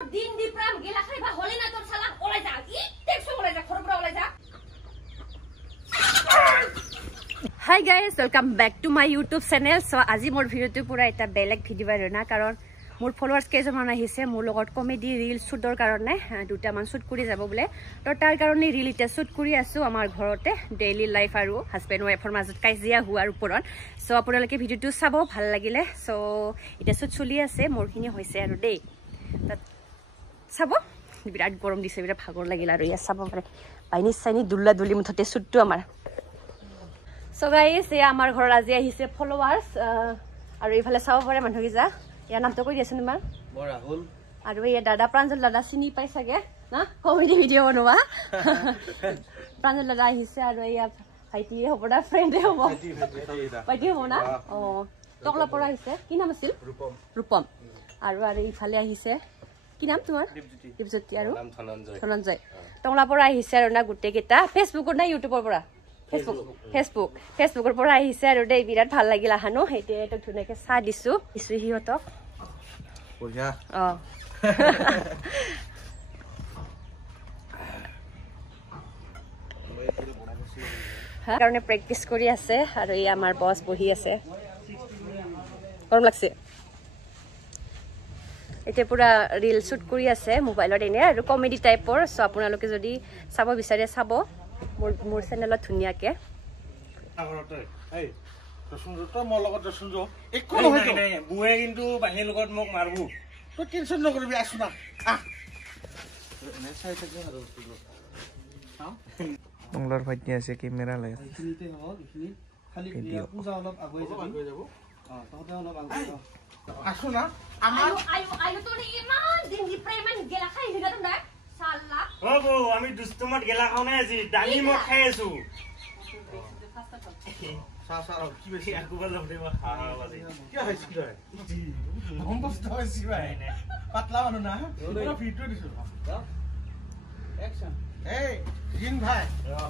दिन दी प्राम गेला खाइबा होले ना तोर साला ओলাই যা ইটেক সং ওলাই যা খরবরা ওলাই যা Hi guys, welcome back to my YouTube channel. So আজি মোৰ ভিডিওটো পুৰা এটা বেলেগ ভিডিও আৰু না কাৰণ মোৰ ফলোৱাৰ্স কেইজনমান আহিছে মোৰ লগত কমেডি ৰিল শুটৰ কাৰণে দুটা মান শুট কৰি যাব বলে তো তাৰ কাৰণে ৰিল এটা শুট কৰি আছো আমাৰ ঘৰতে ডেইলি লাইফ আৰু হাজবেণ্ড ওয়াইফৰ মাজত কাজিয়া হোৱাৰ ওপৰত সো আপোনালোকে ভিডিওটো চাব ভাল লাগিলে সো এটা শুট চলি আছে মোৰখিনি হৈছে আৰু দেই চাব বিৰাট গৰম দিছে বিৰাট ভাগৰ লাগিল আৰু ইয়া চাব পাৰে পাইনি চাইনি দুল্লা দুলি মুঠতে শুটটো আমাৰ So guys, ये हमारे घर आज ये हिस्से followers और ये फले साव परे मानुह किजा या नाम तो कोई दिया सुनिमा राहुल और ये दादा प्रांजल दादा सिनी पाई सके ना कॉमेडी वीडियो बनवा प्रांजल दादा हिस्से और ये भाईटी हो बड़ा फ्रेंड हो वो भाईटी हो ना ओ टकला परा हिस्से की नाम আছিল रूपम और ये फले हिस्से की नाम तुम्हार दीपज्योति और नाम धनंजय टकला परा हिस्से और ना गुटे केटा फेसबुक और ना यूट्यूबर परा फेसबुকৰ পৰা আহিছে আৰু দেই বিৰাট ভাল লাগিল আহানো হেতে তো ধুনাকে চা দিছো হিহঁতক বঢ়িয়া কাৰণে প্ৰেক্টিস কৰি আছে আৰু এই আমাৰ বস বহি আছে গৰম লাগছে এটা পুৰা ৰিল শুট কৰি আছে মোবাইলত এনে আৰু কমেডি টাইপৰ সো আপোনালোকে যদি চাব বিচাৰে চাব মোৰ চেনেলত ধুনিয়াকে আগৰতে এই ৰসুনটো মোৰ লগত ৰসুনটো একো নহয় নাই বুৱে কিন্তু বাহিৰ লগত মোক মাৰবো তো টেনচন নকৰিবি আছো না নেক্সট সাইড থেকে আৰু মংলাৰ ভাইটি আছে কেমেৰা লাগে এইখিনিতে হ'ল এইখিনি খালি পূজা অলপ আগুৱাই যাব তহতে অলপ আগুৱাই আছো না আমাৰ আয়ো তো ইমান দিন দি প্ৰেমান গেলা খাই হিগা তুম দা সাল্লা ওগো আমি দুষ্টমত গেলা খাও না আজি ডালি মত খাই আছো সা কি বেছি আকবাল লব দেবা খাওয়া বাজি কি হৈছে তই গম বস্ত হৈছে ভাই পাতলা মানুহ না পুৰা ভিডিও দিছো অ্যাকশন এই জিন ভাই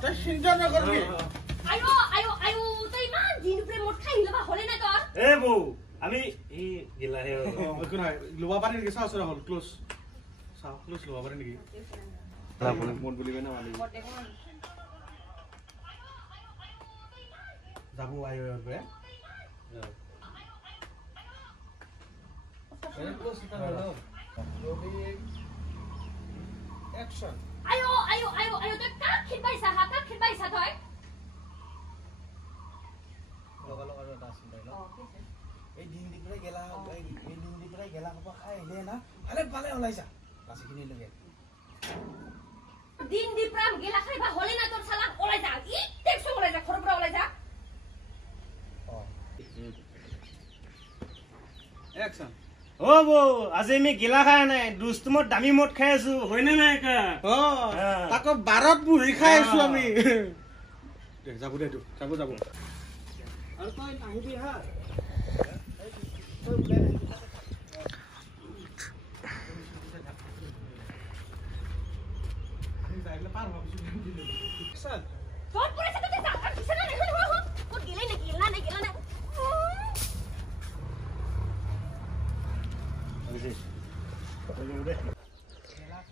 তই চিন্তা নকৰবি আয়ো তই ইমান দিন প্ৰেমত খাই হিলবা হলে না তোৰ এ বউ আমি ই গেলা হে একো নাই লোবা পাৰি নেকি চাও চাও হল ক্লোজ চাও ক্লোজ লোবা পাৰি নেকি মন বুলিবে না মালি যাবো আইও বে এই ক্লোজ এটা হলো রবি অ্যাকশন আয়ো তই কাক খিবাইছা তই লগা আৰু এটা আছিল তাই এই দিন দি পৰে গেলা হ'ব খাই হে না ভালে ওলাইছা বাসিখিনি লগে দিন দি প্রাম গেলা খাইবা হলে না তোর সালা ওলাই যা ইটেক সং ওলাই যা খরবরা ওলাই যা অ্যাকশন ও বউ আজি আমি গেলা খাই নাই দুষ্টমত দামি মত খাই আছো হয়নে নাই কা তাকো বাৰত বুঢ়ী খাই আছো আমি যাব আৰু তই আহিবি হা ফোন করেছে তো তুই যা কিছু না ও গেলে না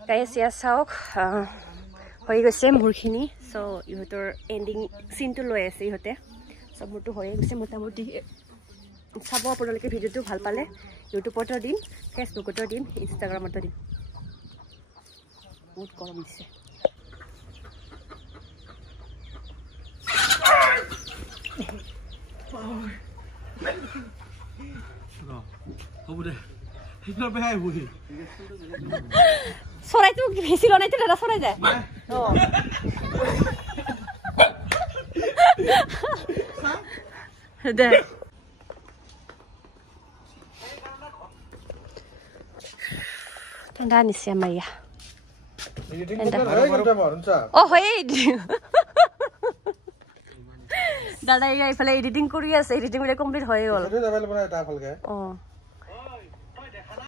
গাইস ইয়া চাওক হৈ গৈছে মোৰখিনি সো ইহঁতৰ এণ্ডিং চিনটো লৈ আছে ইহঁতে সব মোৰটো হৈ গৈছে মোটামুটি চাব আপোনালোকে ভিডিওটো ভাল পালে ইউটিউবতো দিম ফেচবুকতো দিম ইনষ্টাগ্ৰামতো দিম বহুত গৰম দিছে হ'ব দে হিজনৰ বেহাই বুহি চৰাইটো বেছি লনাইতে দাদা চৰাই যায় দে ঠাণ্ডা নিছে আমাৰ ইয়া ও হয় দাদা এইফালে এডিটিং কৰি আছে এডিটিং বোলে কমপ্লিট হৈ গ'ল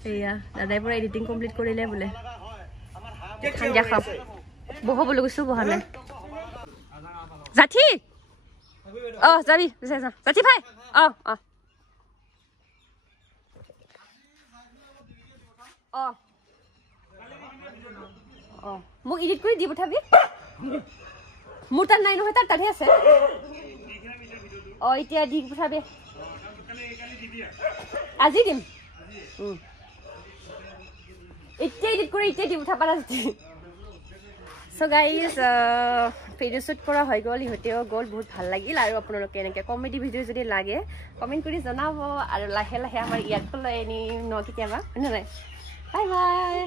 এয়া দাদাই পুৰা এডিটিং কমপ্লিট কৰিলে বোলে খাই খাম বহ বোলে গৈছো বহা নাই জাঠি যাবি জাঠি ভাই মোক এডিট কৰি দি পঠাবি মোৰ তাত নাই নহয় তাতহে আছে এতিয়া দি পঠাবি আজি দিম এতিয়া এডিট কৰি এতিয়া দি পঠাবা আজি সো গাইজ ভিডিও শ্বুট কৰা হৈ গ'ল ইহঁতেও গ'ল বহুত ভাল লাগিল আৰু আপোনালোকে এনেকৈ কমেডি ভিডিঅ' যদি লাগে কমেণ্ট কৰি জনাব আৰু লাহে লাহে আমাৰ ইয়াতো লৈ আনিম ন কেতিয়াবা হয় নাই বাই বাই